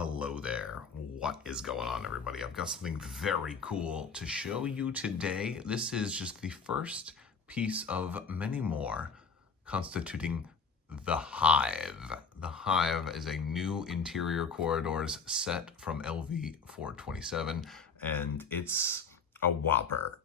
Hello there. What is going on, everybody? I've got something very cool to show you today. This is just the first piece of many more constituting the Hive. The Hive is a new interior corridors set from LV427, and it's a whopper.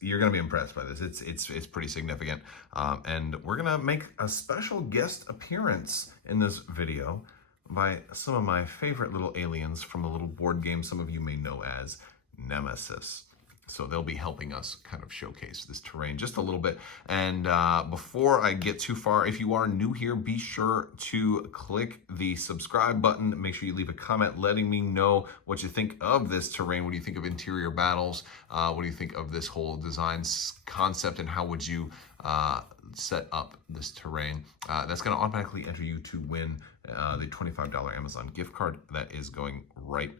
You're gonna be impressed by this. It's pretty significant, and we're gonna make a special guest appearance in this video by some of my favorite little aliens from a little board game some of you may know as Nemesis. So they'll be helping us kind of showcase this terrain just a little bit. And before I get too far, if you are new here, be sure to click the subscribe button. Make sure you leave a comment letting me know what you think of this terrain. What do you think of interior battles? What do you think of this whole design concept, and how would you set up this terrain? That's going to automatically enter you to win the $25 Amazon gift card that is going right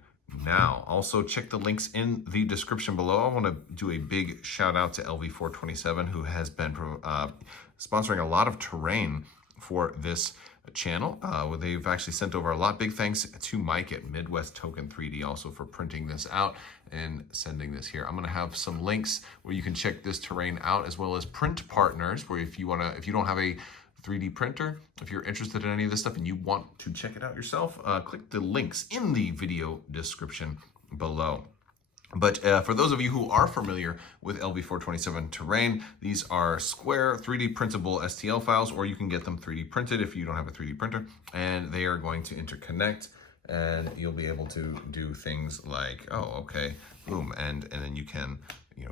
now. Also, check the links in the description below. I want to do a big shout out to LV427, who has been sponsoring a lot of terrain for this channel. They've actually sent over a lot. Big thanks to Mike at Midwest Token 3D also for printing this out and sending this here. I'm going to have some links where you can check this terrain out, as well as print partners, where if you don't have a 3D printer, if you're interested in any of this stuff and you want to check it out yourself, click the links in the video description below. But for those of you who are familiar with LV427 terrain, these are square 3D printable STL files, or you can get them 3D printed if you don't have a 3D printer, and they are going to interconnect, and you'll be able to do things like, oh, okay, boom, and then you can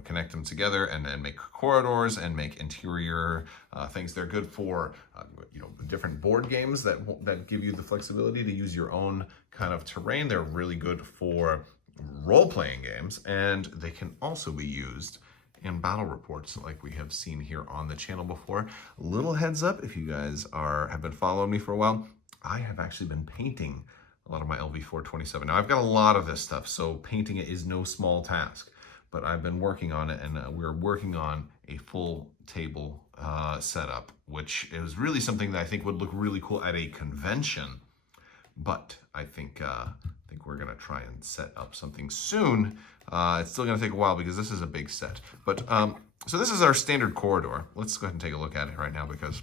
connect them together and then make corridors and make interior things. They're good for different board games that give you the flexibility to use your own kind of terrain. They're really good for role-playing games, and they can also be used in battle reports like we have seen here on the channel before. Little heads up, if you guys have been following me for a while, I have actually been painting a lot of my LV427. Now, I've got a lot of this stuff, so painting it is no small task. But I've been working on it, and we're working on a full table setup, which is really something that I think would look really cool at a convention. But I think we're gonna try and set up something soon. It's still gonna take a while because this is a big set. But so this is our standard corridor. Let's go ahead and take a look at it right now, because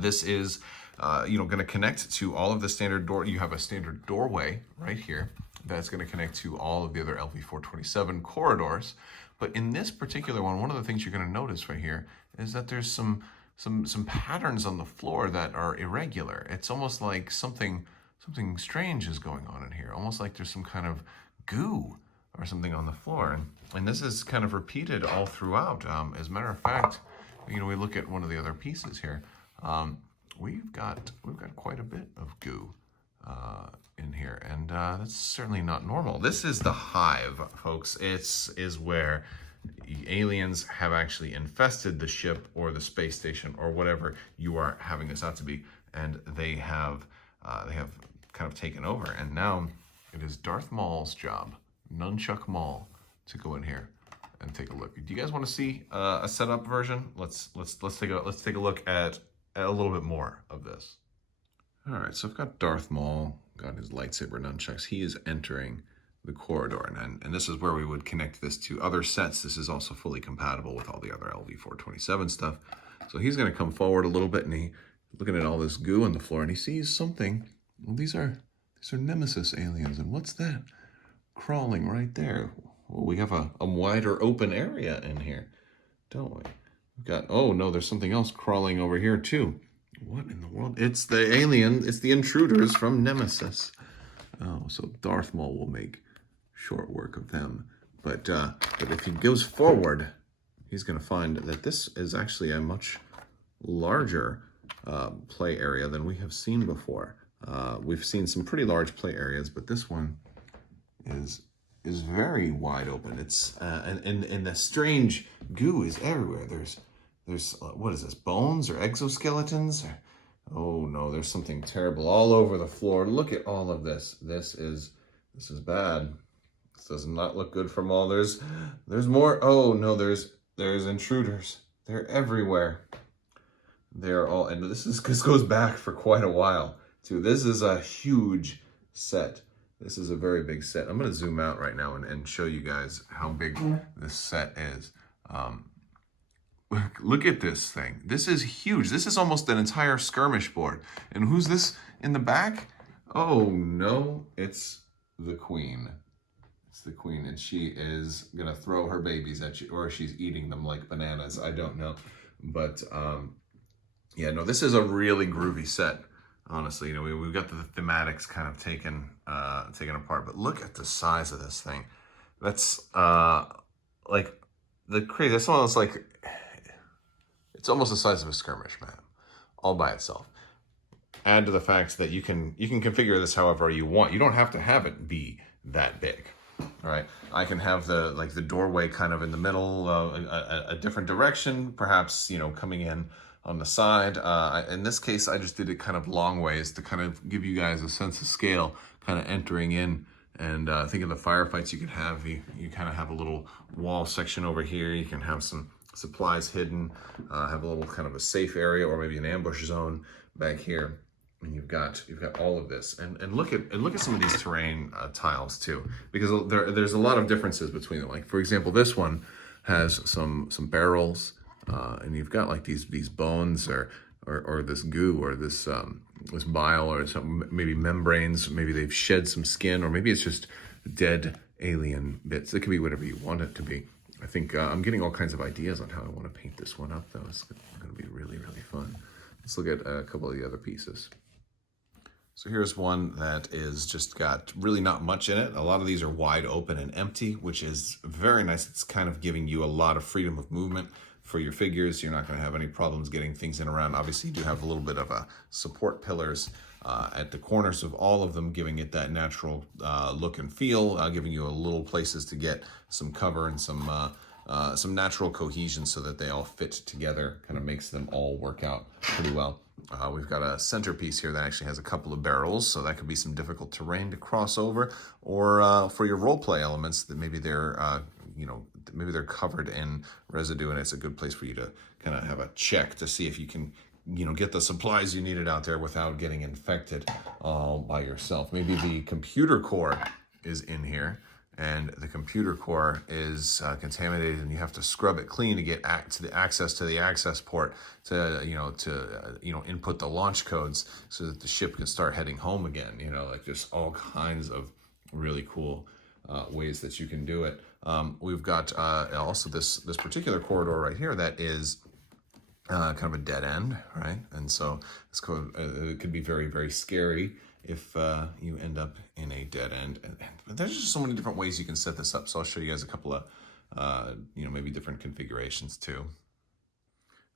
this is gonna connect to all of the standard door. You have a standard doorway right here that's going to connect to all of the other LV427 corridors. But in this particular one of the things you're going to notice right here is that there's some patterns on the floor that are irregular. It's almost like something strange is going on in here, almost like there's some kind of goo or something on the floor. And this is kind of repeated all throughout. As a matter of fact, we look at one of the other pieces here. We've got quite a bit of goo in here, and that's certainly not normal. This is the Hive, folks. It is where aliens have actually infested the ship or the space station or whatever you are having this out to be, and they have kind of taken over. And now it is Darth Maul's job, Nunchuck Maul, to go in here and take a look. Do you guys want to see a setup version? Let's take a look at a little bit more of this. All right, so I've got Darth Maul, got his lightsaber nunchucks. He is entering the corridor, and this is where we would connect this to other sets. This is also fully compatible with all the other LV427 stuff. So he's going to come forward a little bit, and he's looking at all this goo on the floor, and he sees something. Well, these are Nemesis aliens, and what's that crawling right there? Well, we have a wider open area in here, don't we? We've got, oh no, there's something else crawling over here too. What in the world? It's the alien, it's the intruders from Nemesis. Oh, so Darth Maul will make short work of them. But if he goes forward, he's going to find that this is actually a much larger play area than we have seen before. We've seen some pretty large play areas, but this one is very wide open. It's and the strange goo is everywhere. There's what is this, bones or exoskeletons? Oh no, there's something terrible all over the floor. Look at all of this. This is bad. This does not look good from all. There's more. Oh no, there's intruders. They're everywhere. They're all, and this goes back for quite a while too. This is a huge set. This is a very big set. I'm going to zoom out right now and show you guys how big this set is. Look at this thing. This is huge. This is almost an entire skirmish board. And who's this in the back? Oh no, it's the queen. It's the queen, and she is gonna throw her babies at you, or she's eating them like bananas. I don't know, but yeah, no, this is a really groovy set. Honestly, you know, we've got the thematics kind of taken apart, but look at the size of this thing. That's like the crazy. That's almost like, it's almost the size of a skirmish map, all by itself. Add to the fact that you can configure this however you want. You don't have to have it be that big. All right, I can have the doorway kind of in the middle, a different direction, perhaps, you know, coming in on the side. In this case, I just did it kind of long ways to kind of give you guys a sense of scale, kind of entering in. And think of the firefights you could have. You kind of have a little wall section over here. You can have some supplies hidden, have a little kind of a safe area, or maybe an ambush zone back here. And you've got all of this, and look at some of these terrain tiles too, because there's a lot of differences between them. Like, for example, this one has some barrels, and you've got like these bones or this goo, or this bile, or some maybe membranes. Maybe they've shed some skin, or maybe it's just dead alien bits. It could be whatever you want it to be. I think I'm getting all kinds of ideas on how I want to paint this one up, though. It's going to be really, really fun. Let's look at a couple of the other pieces. So here's one that is just got really not much in it. A lot of these are wide open and empty, which is very nice. It's kind of giving you a lot of freedom of movement for your figures. You're not going to have any problems getting things in around. Obviously, you do have a little bit of support pillars at the corners of all of them, giving it that natural look and feel, giving you a little places to get some cover and some natural cohesion so that they all fit together. Kind of makes them all work out pretty well. We've got a centerpiece here that actually has a couple of barrels, so that could be some difficult terrain to cross over, or for your role play elements that maybe they're maybe they're covered in residue, and it's a good place for you to kind of have a check to see if you can get the supplies you needed out there without getting infected all by yourself. Maybe the computer core is in here, and the computer core is contaminated, and you have to scrub it clean to get access to the access port to input the launch codes so that the ship can start heading home again. Like just all kinds of really cool ways that you can do it. We've got also this particular corridor right here that is kind of a dead end, right? And so it could be very, very scary if you end up in a dead end. But there's just so many different ways you can set this up. So I'll show you guys a couple of, maybe different configurations too.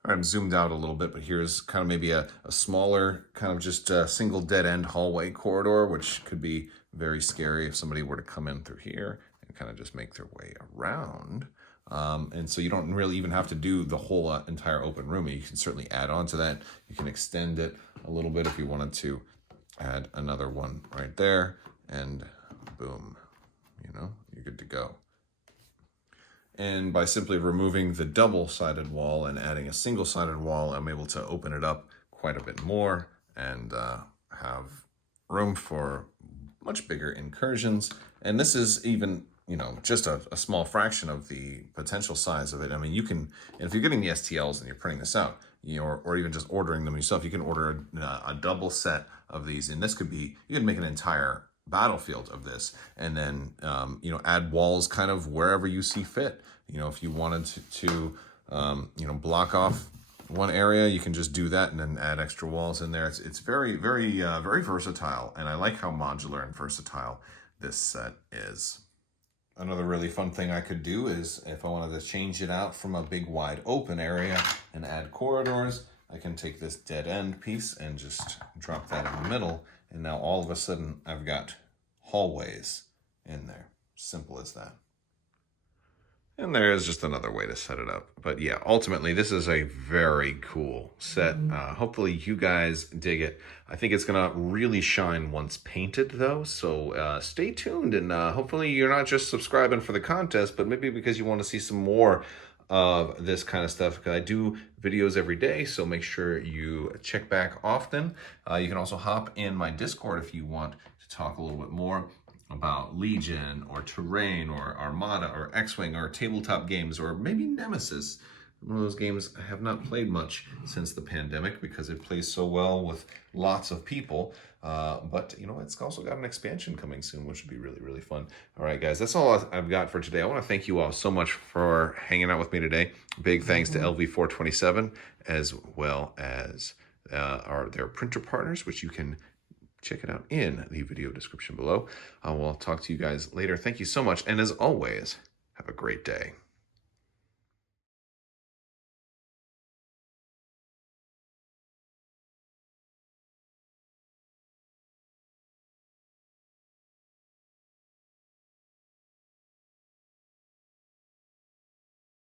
All right, I'm zoomed out a little bit, but here's kind of maybe a smaller kind of just a single dead end hallway corridor, which could be very scary if somebody were to come in through here and kind of just make their way around. And so you don't really even have to do the whole entire open room. You can certainly add on to that. You can extend it a little bit if you wanted to add another one right there, and boom, you're good to go. And by simply removing the double-sided wall and adding a single-sided wall, I'm able to open it up quite a bit more and have room for much bigger incursions. And this is even just a small fraction of the potential size of it. I mean, you can, and if you're getting the STLs and you're printing this out, or even just ordering them yourself, you can order a double set of these. And this could be, you can make an entire battlefield of this, and then, add walls kind of wherever you see fit. If you wanted to block off one area, you can just do that and then add extra walls in there. It's very, very, very versatile. And I like how modular and versatile this set is. Another really fun thing I could do is if I wanted to change it out from a big wide open area and add corridors, I can take this dead end piece and just drop that in the middle. And now all of a sudden I've got hallways in there. Simple as that. And there is just another way to set it up. But yeah, ultimately, this is a very cool set. Hopefully you guys dig it. I think it's going to really shine once painted, though. So stay tuned, and hopefully you're not just subscribing for the contest, but maybe because you want to see some more of this kind of stuff, because I do videos every day, so make sure you check back often. You can also hop in my Discord if you want to talk a little bit more about Legion or Terrain or Armada or X-Wing or tabletop games or maybe Nemesis. One of those games I have not played much since the pandemic because it plays so well with lots of people. But you know, it's also got an expansion coming soon, which would be really, really fun. All right, guys, that's all I've got for today. I want to thank you all so much for hanging out with me today. Big thanks to LV427 as well as their printer partners, which you can check it out in the video description below. I will talk to you guys later. Thank you so much. And as always, have a great day.